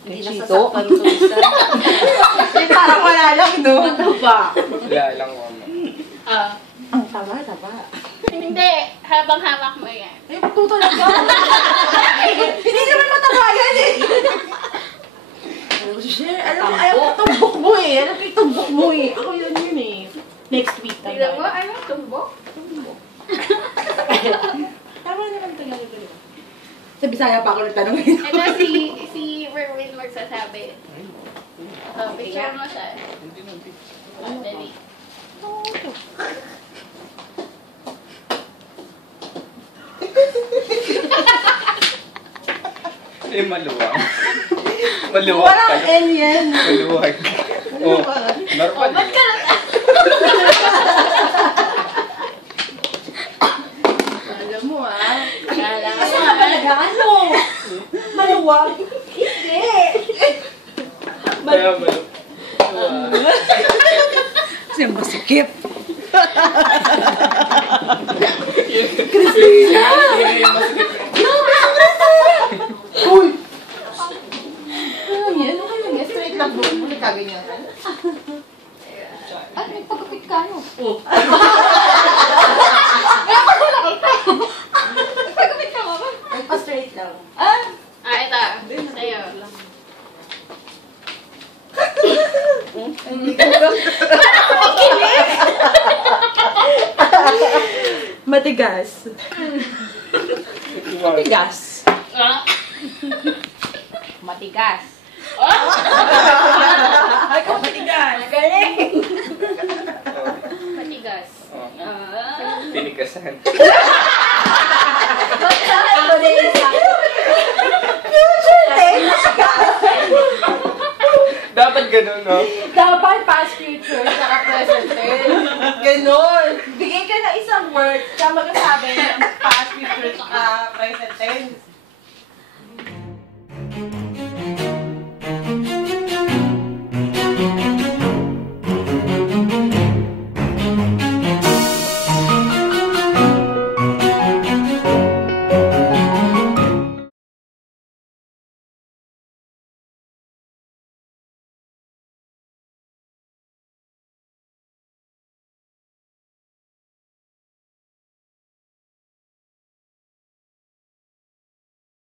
Hindi nasasaktan ko isa. Parang wala lang, no? Mataba. Wala lang, mama. Ang taba. Hindi, habang hamak mo yan. Ay, ito talaga. Hindi naman mataba yan eh. Alam mo, tumbok mo eh. Alam mo, tumbok mo eh. Ako yun eh. Next week tayo. Tignan mo, ano? Tumbok? Tama naman talaga. Sa Bisaya pa ako nagtanong ngayon. Ito si Merwin magsasabi. Picture mo siya. Dali. Eh, maluwag. Maluwag Walang kayo. N yan. Maluwag. Oh, normal. Ba't ka Alam mo ah. Kala ko Asa ka talaga? Ano? Maluwag? Hindi. Kaya maluwag. Siya masikip. Christina! Yung masakit. Uy! Ano yan? Ano yan? Straight lang bro. Ano kaganyan? Ay, may pagkapit ka, no? Pagkapit ka, mama. Ay, pa-straight lang. ito. Sa'yo. Matigas. Matigas. Matigas. Ay, kung matigas. Galing! Matigas. Pinikasan. Ano na yung isa? Dapat ganun, no? Dapat past future saka present tense. Ganon. Bigay ka na isang word na magsasabi ng past future saka present tense.